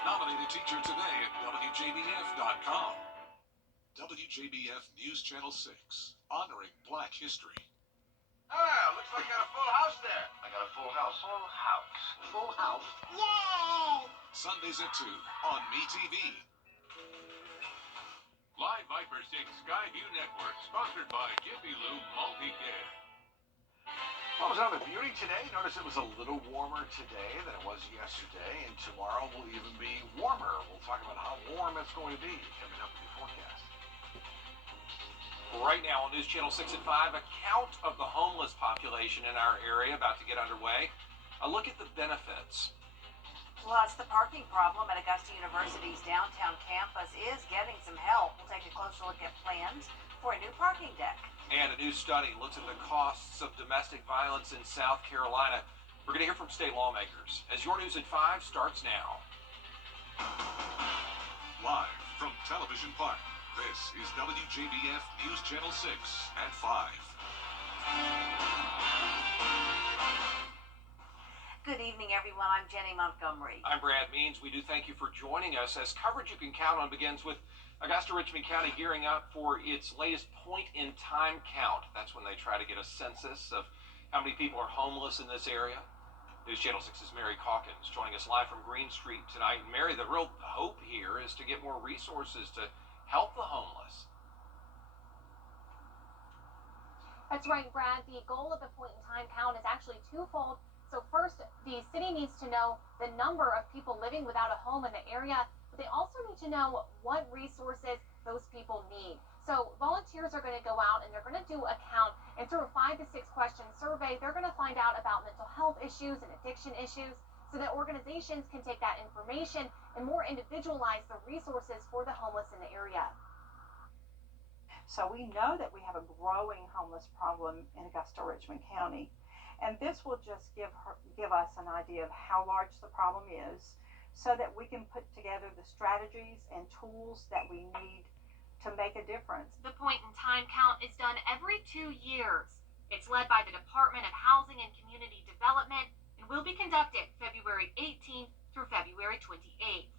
Nominate a teacher today at WJBF.com. WJBF News Channel 6, honoring Black history. Ah, looks like you got a full house there. I got a full house. Full house. Full house. Yay! Sundays at 2 on MeTV. Live Viper 6 Skyview Network, sponsored by Jiffy Lube Multicare. Well, I was out of beauty today. Notice it was a little warmer today than it was yesterday, and tomorrow will even be warmer. We'll talk about how warm it's going to be coming up in the forecast. Right now on News Channel 6 at 5, a count of the homeless population in our area about to get underway. A look at the benefits. Plus, the parking problem at Augusta University's downtown campus is getting some help. We'll take a closer look at plans for a new parking deck. And a new study looks at the costs of domestic violence in South Carolina. We're going to hear from state lawmakers as your News at 5 starts now. Live from Television Park, this is WJBF News Channel 6 at 5. Good evening, everyone. I'm Jenny Montgomery. I'm Brad Means. We do thank you for joining us as coverage you can count on begins with Augusta-Richmond County gearing up for its latest point-in-time count. That's when they try to get a census of how many people are homeless in this area. News Channel 6's Mary Calkins joining us live from Green Street tonight. Mary, the real hope here is to get more resources to help the homeless. That's right, Brad. The goal of the point-in-time count is actually twofold. So first, the city needs to know the number of people living without a home in the area, but they also need to know what resources those people need. So volunteers are going to go out and they're going to do a count, and through a 5 to 6 question survey, they're going to find out about mental health issues and addiction issues so that organizations can take that information and more individualize the resources for the homeless in the area. So we know that we have a growing homeless problem in Augusta-Richmond County. And this will just give us an idea of how large the problem is so that we can put together the strategies and tools that we need to make a difference. The point-in-time count is done every 2 years. It's led by the Department of Housing and Community Development and will be conducted February 18th through February 28th.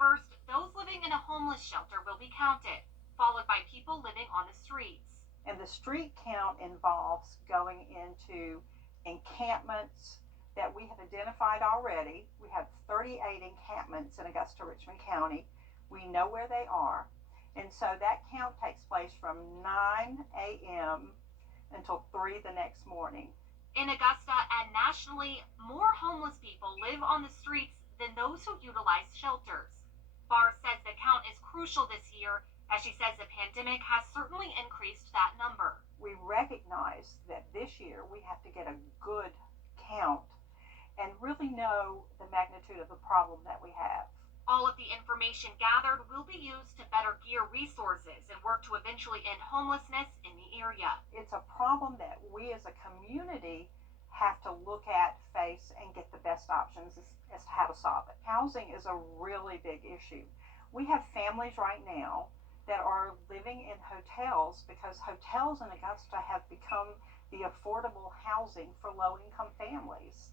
First, those living in a homeless shelter will be counted, followed by people living on the streets. And the street count involves going into encampments that we have identified already. We have 38 encampments in Augusta-Richmond County. We know where they are. And so that count takes place from 9 a.m. until 3 the next morning. In Augusta and nationally, more homeless people live on the streets than those who utilize shelters. Barr says the count is crucial this year, as she says the pandemic has certainly increased that number. We recognize that this year we have to get a good count and really know the magnitude of the problem that we have. All of the information gathered will be used to better gear resources and work to eventually end homelessness in the area. It's a problem that we as a community have to look at, face, and get the best options as to how to solve it. Housing is a really big issue. We have families right now that are living in hotels because hotels in Augusta have become the affordable housing for low-income families.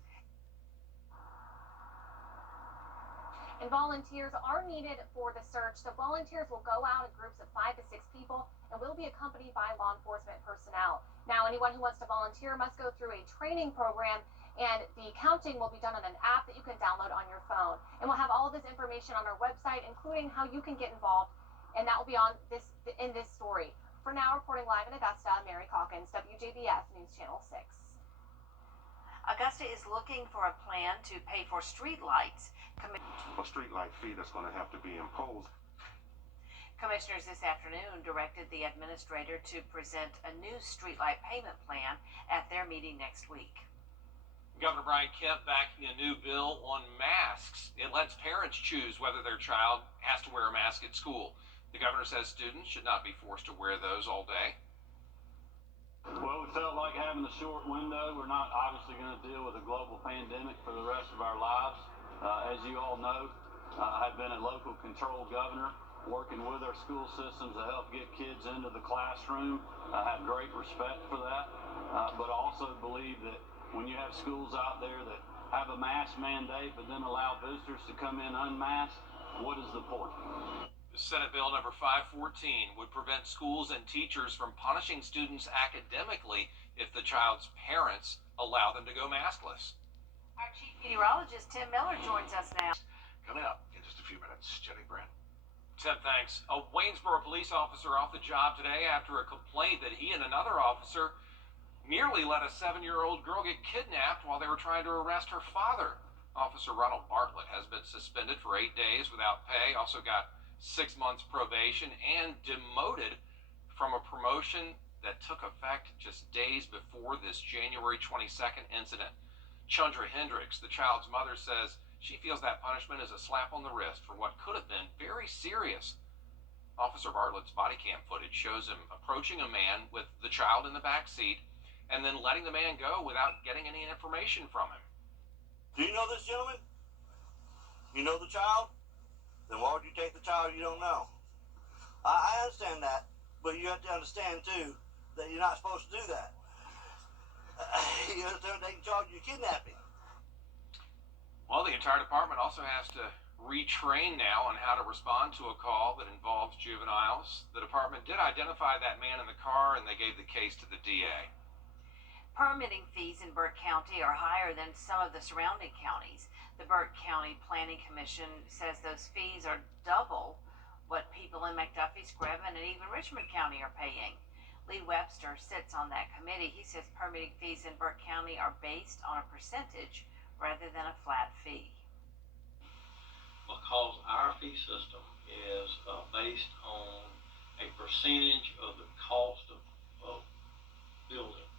And volunteers are needed for the search. So volunteers will go out in groups of 5 to 6 people and will be accompanied by law enforcement personnel. Now, anyone who wants to volunteer must go through a training program, and the counting will be done on an app that you can download on your phone. And we'll have all of this information on our website, including how you can get involved. And that will be on in this story. For now, reporting live in Augusta, Mary Calkins, WJBF News Channel 6. Augusta is looking for a plan to pay for street lights. A street light fee that's going to have to be imposed. Commissioners this afternoon directed the administrator to present a new streetlight payment plan at their meeting next week. Governor Brian Kemp backing a new bill on masks. It lets parents choose whether their child has to wear a mask at school. The governor says students should not be forced to wear those all day. Well, we felt like having a short window. We're not obviously going to deal with a global pandemic for the rest of our lives. As you all know, I've been a local control governor working with our school systems to help get kids into the classroom. I have great respect for that, but I also believe that when you have schools out there that have a mask mandate but then allow visitors to come in unmasked, what is the point? Senate Bill number 514 would prevent schools and teachers from punishing students academically if the child's parents allow them to go maskless. Our chief meteorologist, Tim Miller, joins us now. Coming up in just a few minutes, Jenny Brand. Tim, thanks. A Waynesboro police officer off the job today after a complaint that he and another officer nearly let a 7-year-old girl get kidnapped while they were trying to arrest her father. Officer Ronald Bartlett has been suspended for 8 days without pay, also got 6 months probation, and demoted from a promotion that took effect just days before this January 22nd incident. Chandra Hendricks, the child's mother, says she feels that punishment is a slap on the wrist for what could have been very serious. Officer Bartlett's body cam footage shows him approaching a man with the child in the back seat and then letting the man go without getting any information from him. Do you know this gentleman? You know the child? Then why would you take the child you don't know? I understand that, but you have to understand too that you're not supposed to do that. You understand they can charge you kidnapping. Well, the entire department also has to retrain now on how to respond to a call that involves juveniles. The department did identify that man in the car, and they gave the case to the DA. Permitting fees in Burke County are higher than some of the surrounding counties. The Burke County Planning Commission says those fees are double what people in McDuffie, Screven, and even Richmond County are paying. Lee Webster sits on that committee. He says permitting fees in Burke County are based on a percentage rather than a flat fee. Because our fee system is based on a percentage of the cost of building,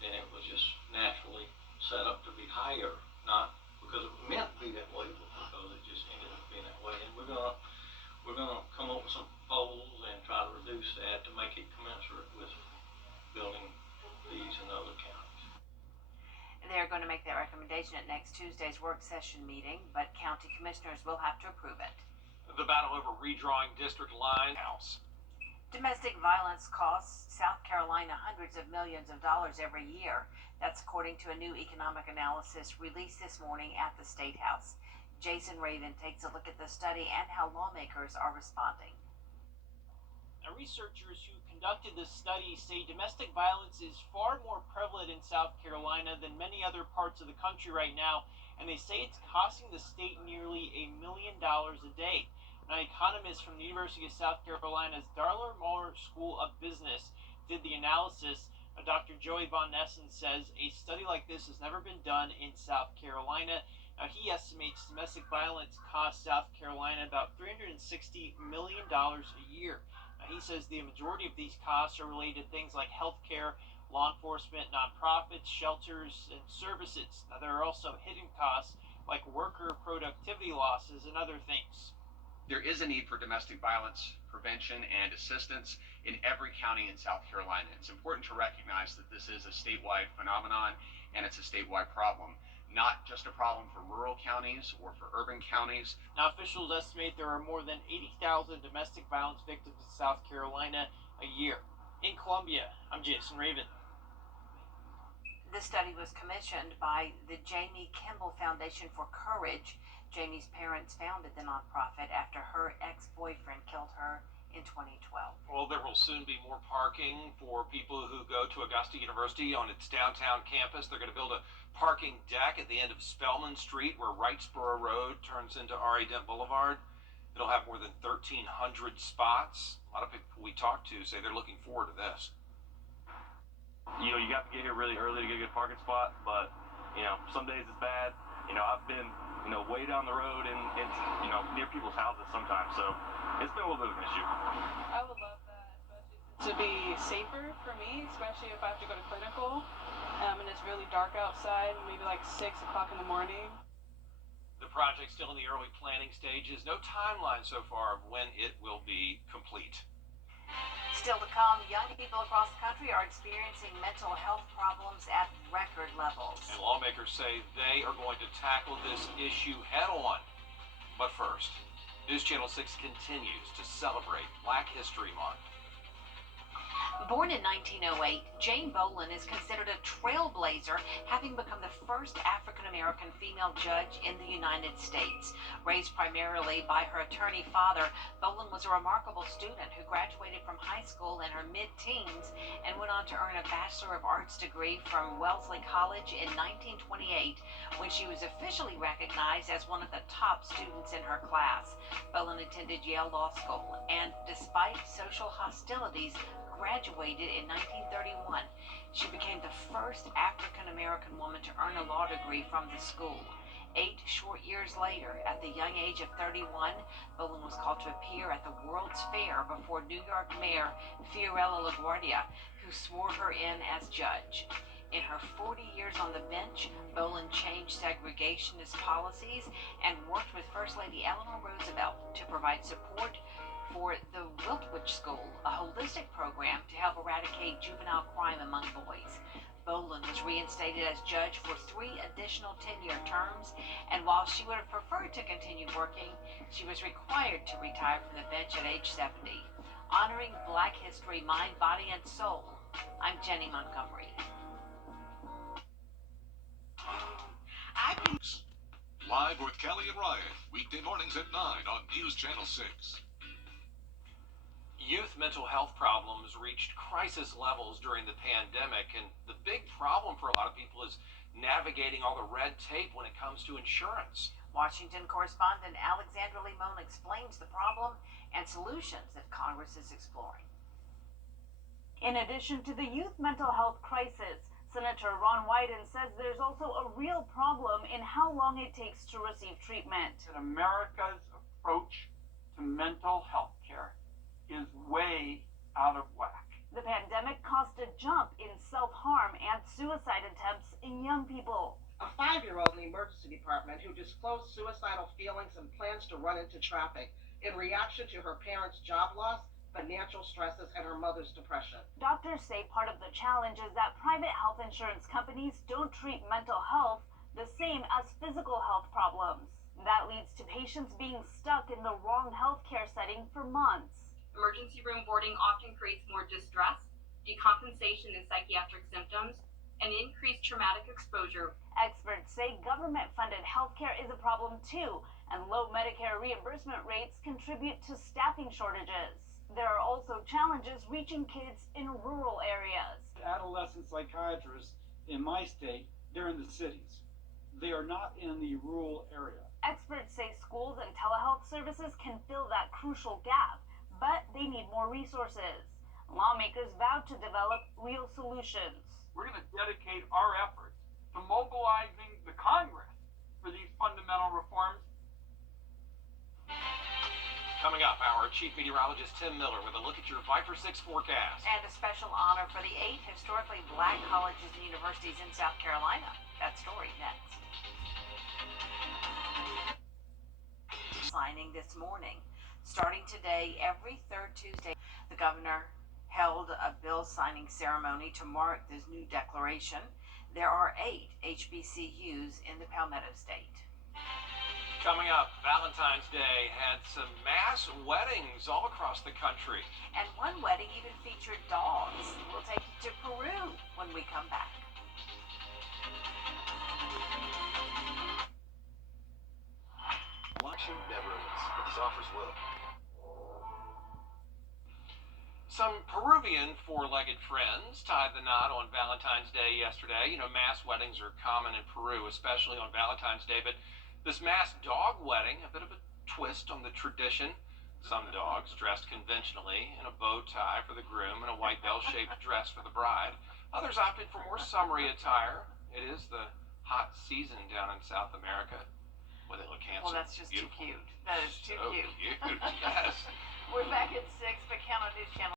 then it was just naturally set up to be higher, not because it was meant to be that way, but because it just ended up being that way. And we're gonna come up with some proposals and try to reduce that to make it commensurate with building fees in other counties. They're going to make that recommendation at next Tuesday's work session meeting, but county commissioners will have to approve it. The battle over redrawing district line house. Domestic violence costs South Carolina hundreds of millions of dollars every year. That's according to a new economic analysis released this morning at the State House. Jason Raven takes a look at the study and how lawmakers are responding. Now, researchers who conducted this study say domestic violence is far more prevalent in South Carolina than many other parts of the country right now, and they say it's costing the state nearly $1 million a day. An economist from the University of South Carolina's Darla Moore School of Business did the analysis. Dr. Joey Von Nessen says a study like this has never been done in South Carolina. Now, he estimates domestic violence costs South Carolina about $360 million a year. Now, he says the majority of these costs are related to things like health care, law enforcement, nonprofits, shelters, and services. Now, there are also hidden costs like worker productivity losses and other things. There is a need for domestic violence prevention and assistance in every county in South Carolina. It's important to recognize that this is a statewide phenomenon and it's a statewide problem, not just a problem for rural counties or for urban counties. Now, officials estimate there are more than 80,000 domestic violence victims in South Carolina a year. In Columbia, I'm Jason Raven. This study was commissioned by the Jamie Kimball Foundation for Courage. Jamie's parents founded the nonprofit after her ex-boyfriend killed her in 2012. Well, there will soon be more parking for people who go to Augusta University on its downtown campus. They're going to build a parking deck at the end of Spelman Street where Wrightsboro Road turns into R.A. Dent Boulevard. It'll have more than 1,300 spots. A lot of people we talk to say they're looking forward to this. You know, you got to get here really early to get a good parking spot, but, you know, some days it's bad. You know, I've been, you know, way down the road and you know, near people's houses sometimes, so it's been a little bit of an issue. I would love that, especially to be safer for me, especially if I have to go to clinical, and it's really dark outside, maybe like 6 o'clock in the morning. The project's still in the early planning stages. No timeline so far of when it will be complete. Still to come, young people across the country are experiencing mental health problems at record levels. And lawmakers say they are going to tackle this issue head on. But first, News Channel 6 continues to celebrate Black History Month. Born in 1908, Jane Bolin is considered a trailblazer, having become the first African-American female judge in the United States. Raised primarily by her attorney father, Bolin was a remarkable student who graduated from high school in her mid-teens and went on to earn a Bachelor of Arts degree from Wellesley College in 1928, when she was officially recognized as one of the top students in her class. Bolin attended Yale Law School and, despite social hostilities, graduated in 1931. She became the first African-American woman to earn a law degree from the school. 8 short years later, at the young age of 31, Bolin was called to appear at the World's Fair before New York Mayor Fiorello LaGuardia, who swore her in as judge. In her 40 years on the bench, Bolin changed segregationist policies and worked with First Lady Eleanor Roosevelt to provide support for the Wrdw School, a holistic program to help eradicate juvenile crime among boys. Bolin was reinstated as judge for 3 additional 10-year terms, and while she would have preferred to continue working, she was required to retire from the bench at age 70. Honoring Black history, mind, body, and soul, I'm Jenny Montgomery. Live with Kelly and Ryan, weekday mornings at 9 on News Channel 6. Youth mental health problems reached crisis levels during the pandemic, and the big problem for a lot of people is navigating all the red tape when it comes to insurance. Washington correspondent Alexandra Limon explains the problem and solutions that Congress is exploring. In addition to the youth mental health crisis, Senator Ron Wyden says there's also a real problem in how long it takes to receive treatment. America's approach to mental health care is way out of whack. The pandemic caused a jump in self-harm and suicide attempts in young people. A 5-year-old in the emergency department who disclosed suicidal feelings and plans to run into traffic in reaction to her parents' job loss, financial stresses, and her mother's depression. Doctors say part of the challenge is that private health insurance companies don't treat mental health the same as physical health problems. That leads to patients being stuck in the wrong healthcare setting for months. Emergency room boarding often creates more distress, decompensation in psychiatric symptoms, and increased traumatic exposure. Experts say government-funded healthcare is a problem too, and low Medicare reimbursement rates contribute to staffing shortages. There are also challenges reaching kids in rural areas. Adolescent psychiatrists in my state, they're in the cities. They are not in the rural area. Experts say schools and telehealth services can fill that crucial gap, but they need more resources. Lawmakers vowed to develop real solutions. We're going to dedicate our efforts to mobilizing the Congress for these fundamental reforms. Coming up, our Chief Meteorologist Tim Miller with a look at your Viper 6 forecast. And a special honor for the 8 historically black colleges and universities in South Carolina. That story next. Signing this morning. Starting today, every third Tuesday, the governor held a bill signing ceremony to mark this new declaration. There are 8 HBCUs in the Palmetto State. Coming up, Valentine's Day had some mass weddings all across the country. And one wedding even featured dogs. We'll take you to Peru when we come back. Election never is, but these offers will. Some Peruvian four-legged friends tied the knot on Valentine's Day yesterday. You know, mass weddings are common in Peru, especially on Valentine's Day, but this mass dog wedding, a bit of a twist on the tradition. Some dogs dressed conventionally in a bow tie for the groom and a white bell-shaped dress for the bride. Others opted for more summery attire. It is the hot season down in South America. Well, they look handsome. Well, that's just beautiful. too cute. That is too So cute. cute, yes. We're back at 6, but count on News Channel.